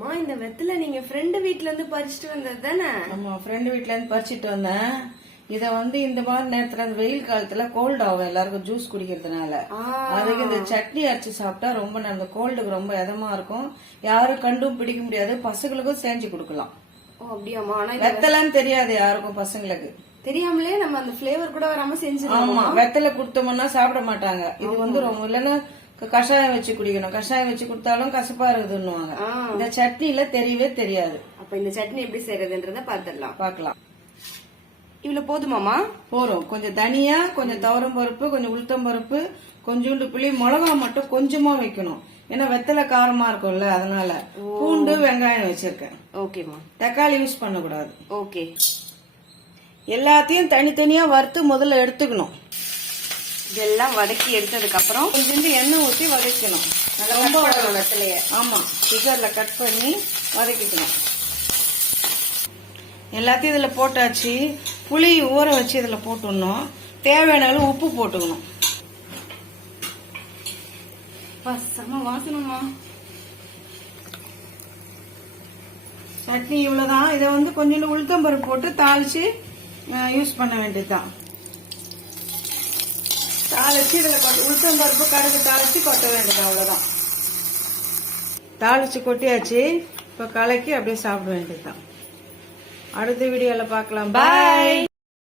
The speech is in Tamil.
அம்மா இந்த வெத்தலை நீங்க ஃப்ரெண்டு வீட்ல இருந்து பறிச்சுட்டு வந்தது தானே? ஆமா, ஃப்ரெண்டு வீட்ல இருந்து பறிச்சிட்டு வந்தேன். இத இந்த மாதிரி நேரத்துல அந்த வெயில் காலத்துல கோல்ட் ஆகும் எல்லாருக்கும் ஜூஸ் குடிக்கிறதுனால. அதுக்கு இந்த சட்னி அரைச்சு சாப்பிட்டா ரொம்ப அந்த கோல்டுக்கு ரொம்ப இதமா இருக்கும். யாரும் கண்டும் பிடிக்க முடியாது, பசங்களுக்கும் செஞ்சு கொடுக்கலாம். ஓ அப்படியாமா? ஆனா வெத்தலைன்னு தெரியாது யாருக்கும், பசங்களுக்கு தெரியாமலே நம்ம அந்த பிளேவர் கூட வராம செஞ்சிருக்கோம். ஆமா, வெத்தலை கொடுத்தோம்னா சாப்பிட மாட்டாங்க. இது ரொம்ப இல்லன்னா கஷாயம் வச்சு குடிக்கணும். கஷாயம் வச்சு கொடுத்தாலும் கசப்பா இருக்குதுன்னுவாங்க. இந்த சட்னில தெரியவே தெரியாது. அப்ப இந்த சட்னி எப்படி செய்யறதுன்றத பாக்கலாம். இவ்வளவு போதுமாமா? போறோம். கொஞ்சம் தனியா, கொஞ்சம் துவரம் பருப்பு, கொஞ்சம் உளுத்தம் பருப்பு, கொஞ்சோண்டு புளி, மிளகா மட்டும் கொஞ்சமா வைக்கணும். ஏன்னா வெத்தலை காரமா இருக்கும்ல, அதனால. பூண்டு, வெங்காயம் வச்சிருக்கேன். ஓகேமா. தக்காளி யூஸ் பண்ண கூடாது. ஓகே. எல்லாத்தையும் தனித்தனியா வறுத்து முதல்ல எடுத்துக்கணும். இதெல்லாம் வதக்கி எடுத்ததுக்கு அப்புறம் கொஞ்சம் எண்ணெய் ஊற்றி வதக்கணும். ரொம்ப வெத்தலைய. ஆமா, சிசர்ல கட் பண்ணி வதக்கிக்கணும். எல்லாத்தையும் இதுல போட்டாச்சு. புளி ஊற வச்சு இதுல போட்டுடணும். தேவையான அளவு உப்பு போட்டுக்கணும். செம்ம வாசனமா. சட்னி இவ்வளவுதான். இதை கொஞ்சோண்டு உளுத்தம் பருப்பு போட்டு தாளிச்சு யூஸ் பண்ண வேண்டியதுதான். தாளிச்சு இதுல உளுத்தம் பருப்பு கடுகு தாளிச்சு கொட்ட வேண்டியது, அவ்வளவுதான். தாளிச்சு கொட்டியாச்சு. இப்ப கலக்கி அப்படியே சாப்பிட வேண்டியதுதான். அடுத்த வீடியோல பார்க்கலாம். பாய்.